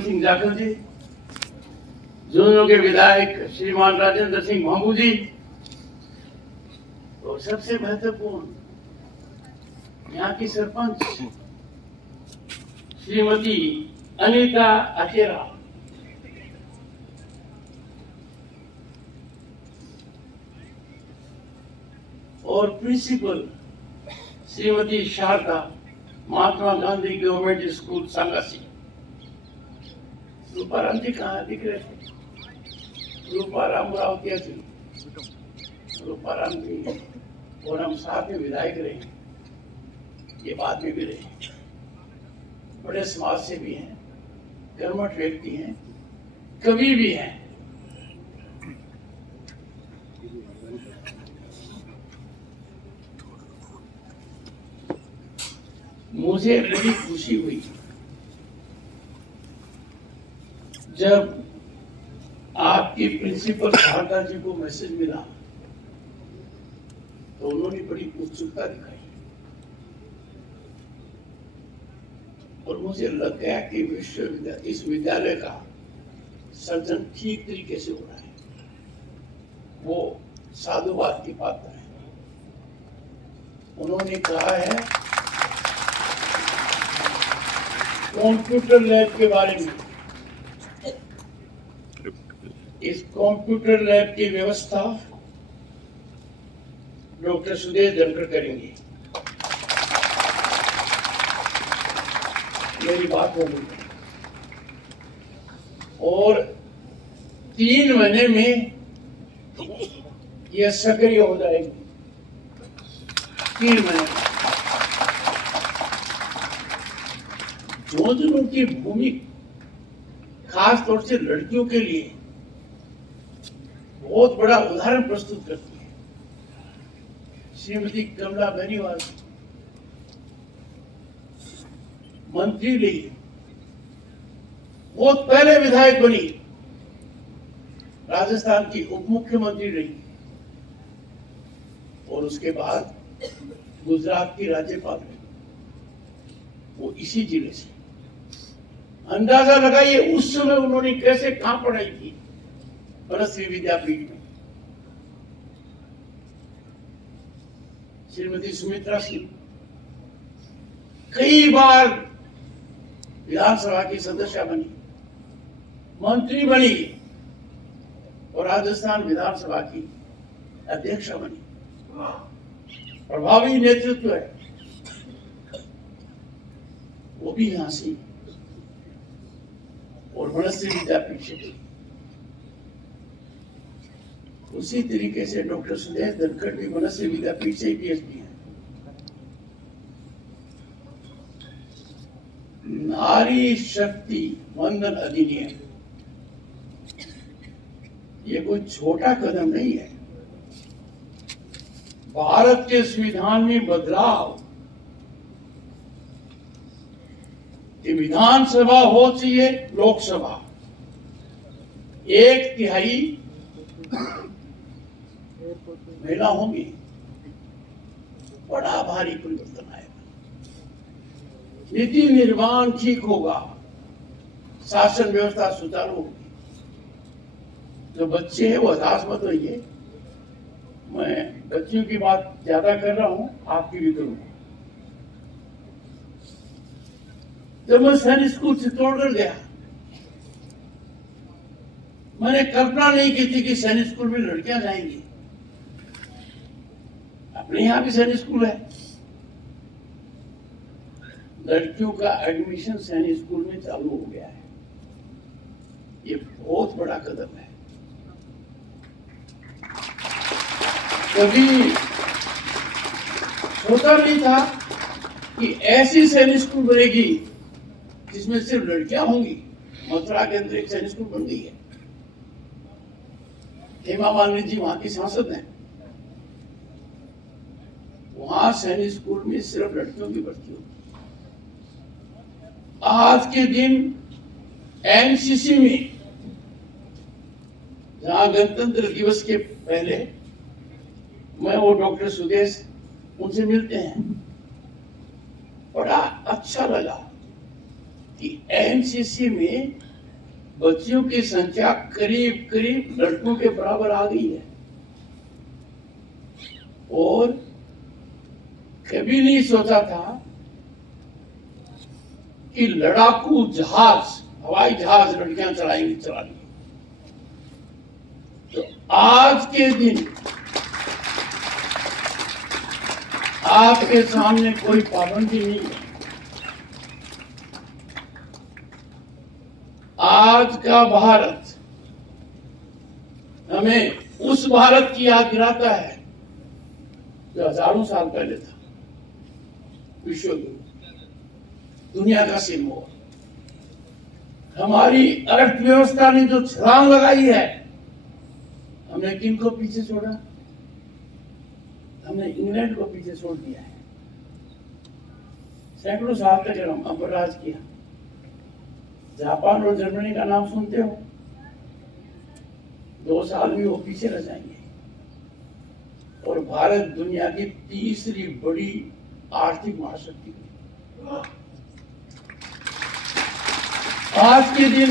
वीरेंद्र सिंह जाखड़ जी, झुंझुनू के विधायक श्रीमान राजेंद्र सिंह भांबू जी, और सबसे महत्वपूर्ण यहाँ की सरपंच श्रीमती अनीता अकेरा, और principal Shrimati Sharda, Mahatma Gandhi government school सांगासी। Ruparam जी कहाँ दिख रहे थे? रूपाराम रावतिया जी, रूपाराम जी और हम साथ में विधायक रहे, ये बाद में भी रहे। बड़े समाज सेवी हैं, कर्मठ व्यक्ति हैं, कवि भी हैं। मुझे बड़ी खुशी हुई जब आपकी प्रिंसिपल शारदा जी को मैसेज मिला, तो उन्होंने बड़ी उत्सुकता दिखाई और मुझे लग गया कि इस विद्यालय का सर्जन ठीक तरीके से हो रहा है। वो साधुवाद की पात्र है। उन्होंने कहा है कंप्यूटर लैब के बारे में, इस कंप्यूटर लैब की व्यवस्था डॉक्टर सुदेश धनखड़ करेंगे। मेरी बात हो गई और 3 महीने में यह सक्रिय हो जाएगी। 3 महीने। झुंझुनू की भूमि खास तौर से लड़कियों के लिए बहुत बड़ा उदाहरण प्रस्तुत करती है। श्रीमती कमला बेनीवाल मंत्री रही, बहुत पहले विधायक बनी, राजस्थान की उप मुख्यमंत्री रही और उसके बाद गुजरात की राज्यपाल रही, वो इसी जिले से। अंदाजा लगाइए उस समय उन्होंने कैसे कहां पढ़ाई की, बनश्री विद्यापीठ में। श्रीमती सुमित्रा सिंह कई बार विधानसभा की सदस्य बनी, मंत्री बनी और राजस्थान विधानसभा की अध्यक्ष बनी। प्रभावी नेतृत्व है, वो भी यहां से और बनश्री विद्यापीठ से। उसी तरीके से डॉक्टर सुदेश धनखड़ भी बनश्री विद्यापीठ से पीएचडी है। नारी शक्ति वंदन अधिनियम ये कोई छोटा कदम नहीं है। भारत के संविधान में बदलाव, कि विधानसभा हो चाहिए लोकसभा, 1/3 महिला होंगी, बड़ा भारी परिवर्तन आएगा। नीति निर्माण ठीक होगा, शासन व्यवस्था सुचारू होगी। जो बच्चे हैं वो हताश मत होइए, मैं बच्चियों की बात ज्यादा कर रहा हूं, आपकी भी करूंगा। जब मैं सैनिक स्कूल चित्तौड़गढ़ गया, मैंने कल्पना नहीं की थी कि सैनिक स्कूल में लड़कियां जाएंगी। अपने यहां भी सैनिक स्कूल है, लड़कियों का एडमिशन सैनिक स्कूल में चालू हो गया है। ये बहुत बड़ा कदम है। कभी सोचा नहीं था कि ऐसी सैनिक स्कूल बनेगी जिसमें सिर्फ लड़कियां होंगी। मथुरा के अंदर एक सैनिक स्कूल बन गई है। हेमा मालिनी जी वहां की सांसद हैं, वहां सैनिक स्कूल में सिर्फ लड़कियों की भर्ती होगी। आज के दिन एनसीसी में, जहां गणतंत्र दिवस के पहले मैं वो डॉक्टर सुदेश उनसे मिलते हैं, बड़ा अच्छा लगा कि एनसीसी में बच्चियों की संख्या करीब करीब लड़कों के बराबर आ गई है। और कभी नहीं सोचा था कि लड़ाकू जहाज, हवाई जहाज लड़कियां चलाएंगी। तो आज के दिन आपके सामने कोई पाबंदी नहीं है। आज का भारत हमें उस भारत की याद दिलाता है जो हजारों साल पहले था, विश्व गुरु, दुनिया का सिंबल। हमारी अर्थव्यवस्था ने जो छलांग लगाई है, हमने किनको पीछे छोड़ा? हमने इंग्लैंड को पीछे छोड़ दिया है। सैकड़ों साल तक हम अमरराज किया। जापान और जर्मनी का नाम सुनते हो, 2 साल भी वो पीछे रह जाएंगे। और भारत दुनिया की तीसरी बड़ी आर्थिक महाशक्ति है। आज के दिन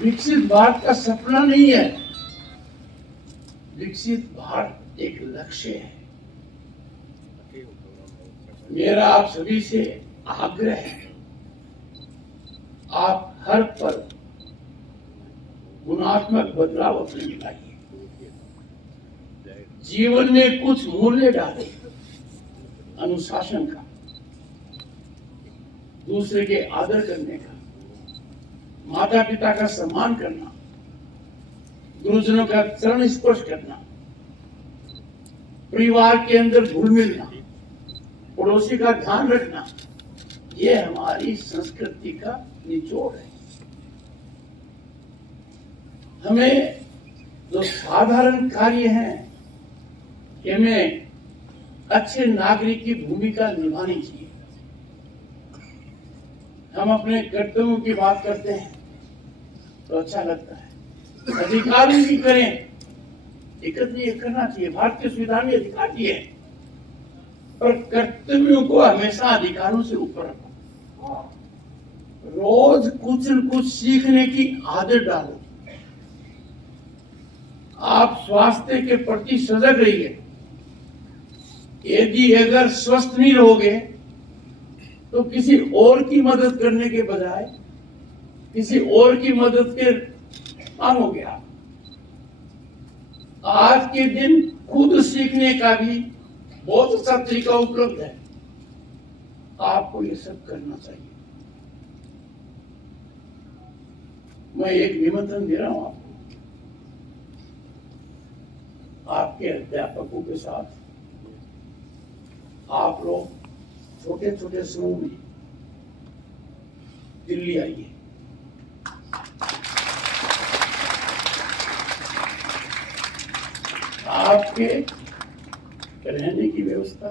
विकसित भारत का सपना नहीं है, विकसित भारत एक लक्ष्य है। मेरा आप सभी से आग्रह है, आप हर पल गुणात्मक बदलाव अपने में लाइए। जीवन में कुछ मूल्य डालें, अनुशासन का, दूसरे के आदर करने का, माता पिता का सम्मान करना, गुरुजनों का चरण स्पर्श करना, परिवार के अंदर घुल मिलना, पड़ोसी का ध्यान रखना, ये हमारी संस्कृति का निचोड़ है। हमें जो साधारण कार्य हैं, हमें अच्छे नागरिक की भूमिका निभानी चाहिए। हम अपने कर्तव्यों की बात करते हैं तो अच्छा लगता है, अधिकारों की करें, दिक्कत नहीं करना चाहिए, भारत के संविधान में अधिकार दिए, पर कर्तव्यों को हमेशा अधिकारों से ऊपर रखो। रोज कुछ न कुछ सीखने की आदत डालो। आप स्वास्थ्य के प्रति सजग रहिए। यदि अगर स्वस्थ नहीं रहोगे तो किसी और की मदद करने के बजाय किसी और की मदद के मांगोगे आप। आज के दिन खुद सीखने का भी बहुत अच्छा तरीका उपलब्ध है, आपको ये सब करना चाहिए। मैं एक निमंत्रण दे रहा हूं आपको, आपके अध्यापकों के साथ आप लोग छोटे छोटे समूह में दिल्ली आइए। आपके रहने की व्यवस्था,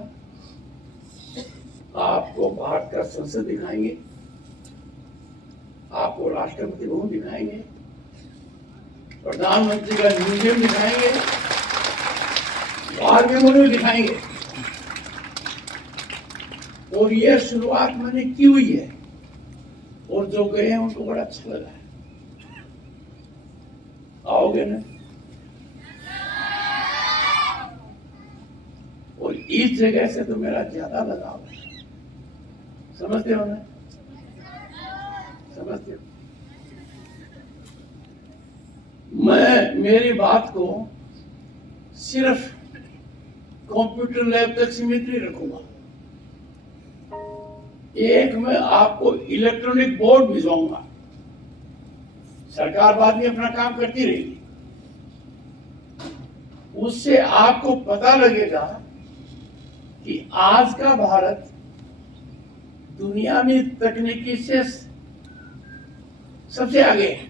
आपको भारत का संसद दिखाएंगे, आपको राष्ट्रपति भवन दिखाएंगे, प्रधानमंत्री का म्यूजियम दिखाएंगे, वार मेमोरियल दिखाएंगे। और ये शुरुआत मैंने की हुई है, और जो गए हैं उनको बड़ा अच्छा लगा है। आओगे ना? और इस जगह से तो मेरा ज्यादा लगाव है, समझते हो ना? समझते हो? मैं मेरी बात को सिर्फ कंप्यूटर लैब तक सीमित नहीं रखूंगा। एक मैं आपको इलेक्ट्रॉनिक बोर्ड भिजवाऊंगा। सरकार बाद में अपना काम करती रहेगी, उससे आपको पता लगेगा कि आज का भारत दुनिया में तकनीकी से सबसे आगे है।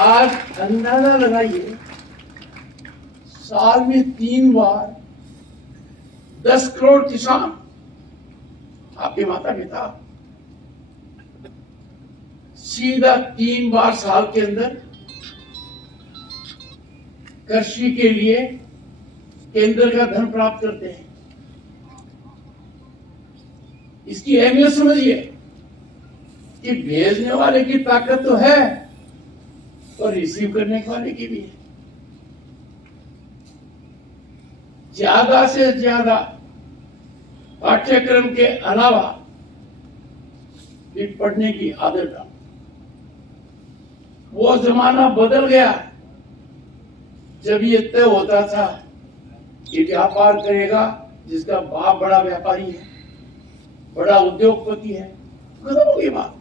आज अंदाजा लगाइए, साल में 3 बार 10 करोड़ किसान, आपके माता पिता, सीधा 3 बार साल के अंदर कृषि के लिए केंद्र का धन प्राप्त करते हैं। इसकी अहमियत समझिए कि भेजने वाले की ताकत तो है और रिसीव करने वाले की भी है। ज्यादा से ज्यादा पाठ्यक्रम के अलावा भी पढ़ने की आदत डालो। वो जमाना बदल गया जब ये तय होता था कि व्यापार करेगा जिसका बाप बड़ा व्यापारी है, बड़ा उद्योगपति है। खत्म हो गई बात।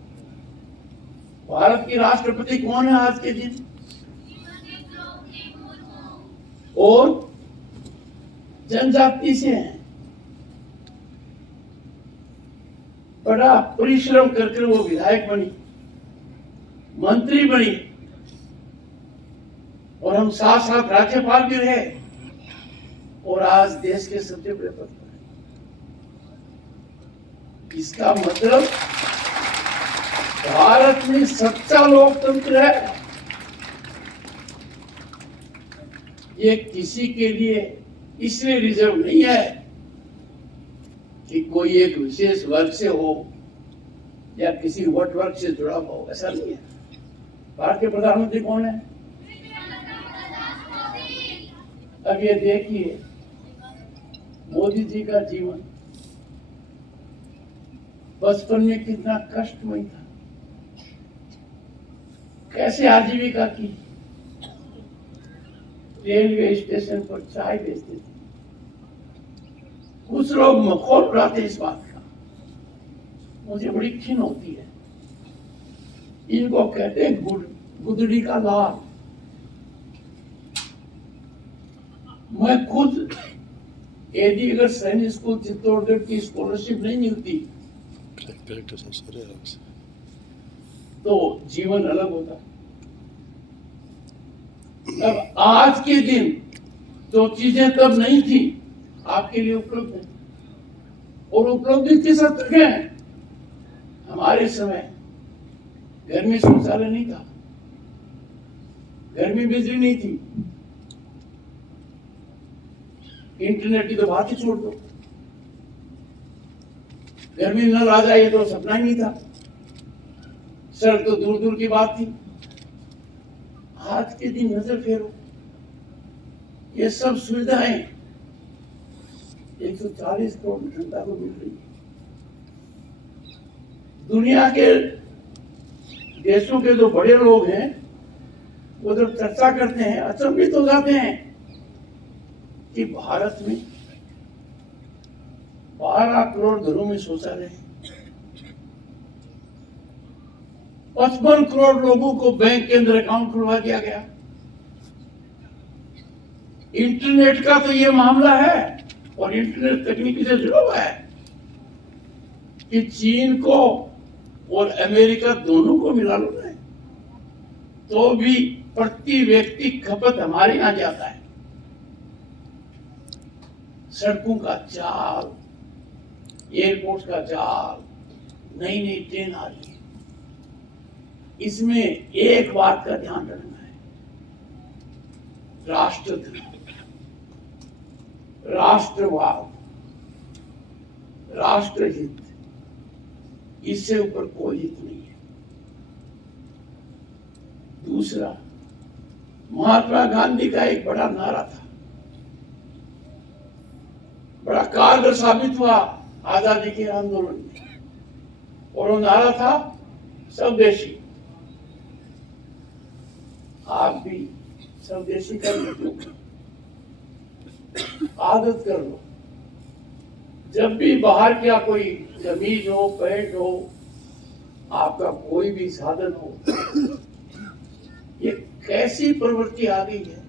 भारत की राष्ट्रपति कौन है आज के दिन? और जनजाति से हैं। बड़ा परिश्रम करके वो विधायक बनी, मंत्री बनी, और हम साथ साथ राज्यपाल भी रहे, और आज देश के सबसे बड़े पद पर है। इसका मतलब भारत में सच्चा लोकतंत्र है। ये किसी के लिए इसलिए रिजर्व नहीं है कि कोई एक विशेष वर्ग से हो या किसी वट वर्ग से जुड़ा हो, ऐसा नहीं है। भारत के प्रधानमंत्री कौन है? अब ये देखिए मोदी जी का जीवन बचपन में कितना कष्टमय था, कैसे आजीविका की। रेलवे स्टेशन पर चाय बेचते थे। कुछ लोग मखौल उड़ाते इस बात का, मुझे बड़ी खिन होती है। इनको कहते हैं गुदड़ी का लाल। मैं खुद यदि अगर सैनिक स्कूल चित्तौड़गढ़ की स्कॉलरशिप नहीं मिलती तो जीवन अलग होता। अब आज के दिन जो चीजें तब नहीं थी आपके लिए उपलब्ध है, और उपलब्ध किस हद तक है? हमारे समय घर में शौचालय नहीं था, घर में बिजली नहीं थी, इंटरनेट की तो बात ही छोड़ दो, घर में नल आ जाए तो सपना ही नहीं था, सड़क तो दूर दूर की बात थी। आज के दिन नजर फेरो, ये सब सुविधाएं 140 करोड़ जनता को मिल रही है। दुनिया के देशों के जो बड़े लोग हैं वो जब चर्चा करते हैं अचंभित हो जाते हैं कि भारत में 12 करोड़ घरों में शौचालय है, 55 करोड़ लोगों को बैंक के अंदर अकाउंट खुलवा दिया गया। इंटरनेट का तो ये मामला है, और इंटरनेट तकनीकी से जुड़ा हुआ है कि चीन को और अमेरिका दोनों को मिला लो ना, तो भी प्रति व्यक्ति खपत हमारे यहां जाता है। सड़कों का जाल, एयरपोर्ट का जाल, नई नई ट्रेन आ रही है। इसमें एक बात का ध्यान रखना है, राष्ट्रधर्म, राष्ट्रवाद, राष्ट्रहित, इससे ऊपर कोई हित नहीं है। दूसरा, महात्मा गांधी का एक बड़ा नारा था, बड़ा कारगर साबित हुआ आजादी के आंदोलन में, और वो नारा था स्वदेशी। आप भी स्वदेशी कर लो, आदत कर लो। जब भी बाहर का कोई कमीज हो, पैंट हो, आपका कोई भी साधन हो, ये कैसी प्रवृत्ति आ गई है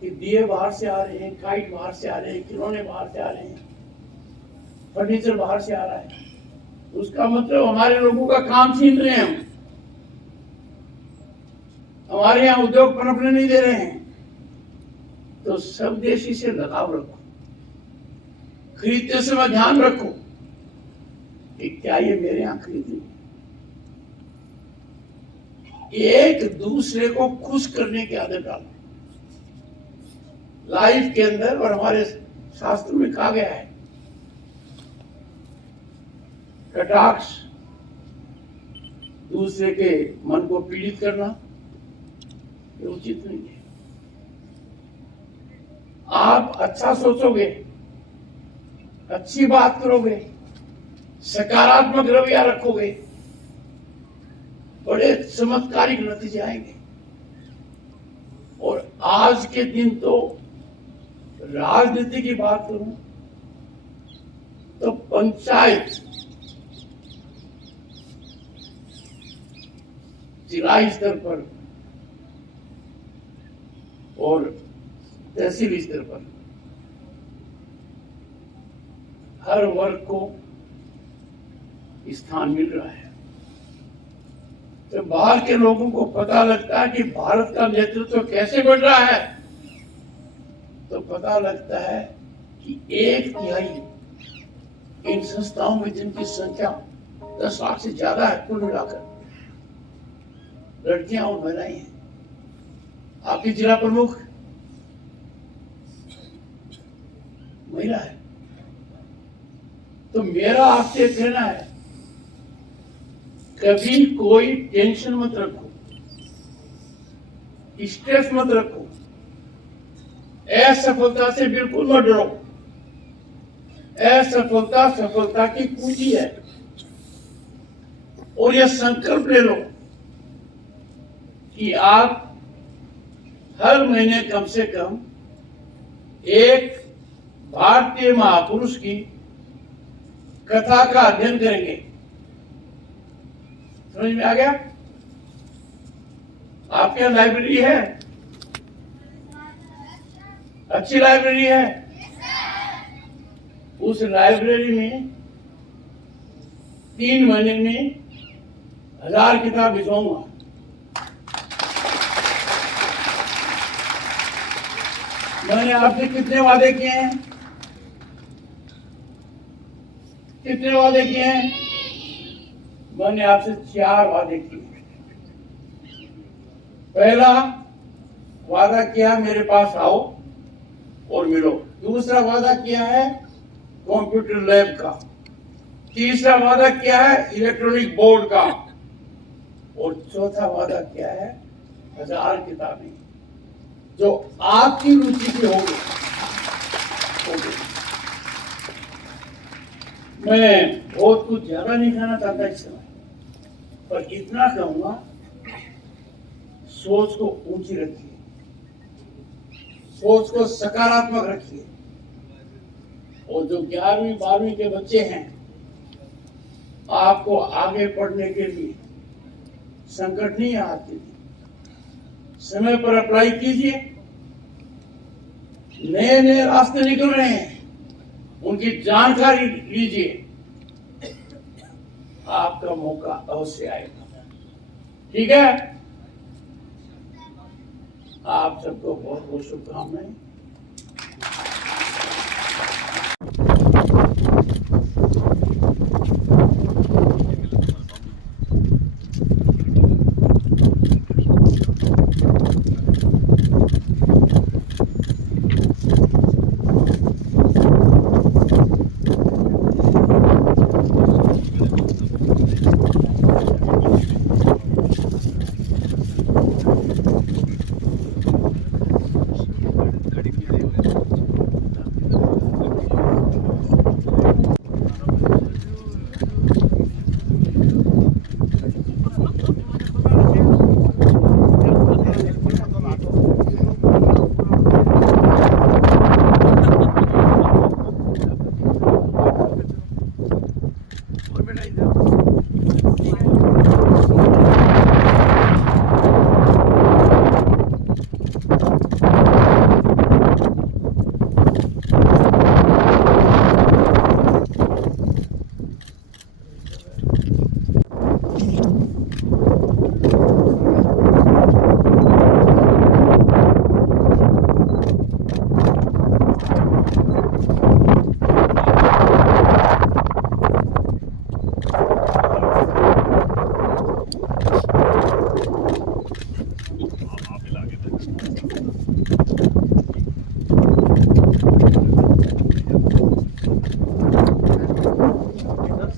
कि दिए बाहर से आ रहे हैं, काइट बाहर से आ रहे हैं, खिलौने बाहर से आ रहे हैं, फर्नीचर बाहर से आ रहा है। उसका मतलब हमारे लोगों का काम छीन रहे हैं, हमारे यहाँ उद्योग पनपने नहीं दे रहे हैं। तो स्वदेशी से लगाव रखो, खरीदते समय ध्यान रखो कि क्या ये मेरे यहां खरीद। एक दूसरे को खुश करने की आदत डालो। लाइफ के अंदर और हमारे शास्त्रों में कहा गया है कटाक्ष, दूसरे के मन को पीड़ित करना ये उचित नहीं है। आप अच्छा सोचोगे, अच्छी बात करोगे, सकारात्मक रवैया रखोगे, बड़े चमत्कारिक नतीजे आएंगे। और आज के दिन तो राजनीति की बात करूं तो पंचायत, जिला स्तर पर और तहसील स्तर पर हर वर्ग को स्थान मिल रहा है। तो बाहर के लोगों को पता लगता है कि भारत का नेतृत्व कैसे बढ़ रहा है, तो पता लगता है कि 1/3 इन संस्थाओं में जिनकी संख्या 10 लाख से ज्यादा है कुल मिलाकर, लड़कियां और महिलाएं हैं। आपकी जिला प्रमुख महिला है। तो मेरा आपसे कहना है, कभी कोई टेंशन मत रखो, स्ट्रेस मत रखो, असफलता से बिल्कुल मत डरो। असफलता सफलता की कुंजी है। और यह संकल्प ले लो कि आप हर महीने कम से कम एक भारतीय महापुरुष की कथा का अध्ययन करेंगे। समझ में आ गया? आपके यहाँ लाइब्रेरी है? अच्छी लाइब्रेरी है? उस लाइब्रेरी में 3 महीने में 1000 किताब भिजवाऊंगा। मैंने आपसे कितने वादे किए हैं? कितने वादे किए हैं? मैंने आपसे 4 वादे किए। पहला वादा किया मेरे पास आओ और मिलो। दूसरा वादा किया है कंप्यूटर लैब का। तीसरा वादा किया है इलेक्ट्रॉनिक बोर्ड का। और चौथा वादा किया है 1000 किताबें जो आपकी रुचि की होगी। मैं बहुत कुछ ज्यादा नहीं खाना चाहता इस समय, पर इतना कहूंगा, सोच को ऊंची रखिए, सोच को सकारात्मक रखिए। और जो 11वीं 12वीं के बच्चे हैं, आपको आगे पढ़ने के लिए संकट नहीं आते, समय पर अप्लाई कीजिए। नए नए रास्ते निकल रहे हैं, उनकी जानकारी लीजिए, आपका मौका अवश्य आएगा। ठीक है? आप सबको बहुत बहुत शुभकामनाएं।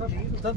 सर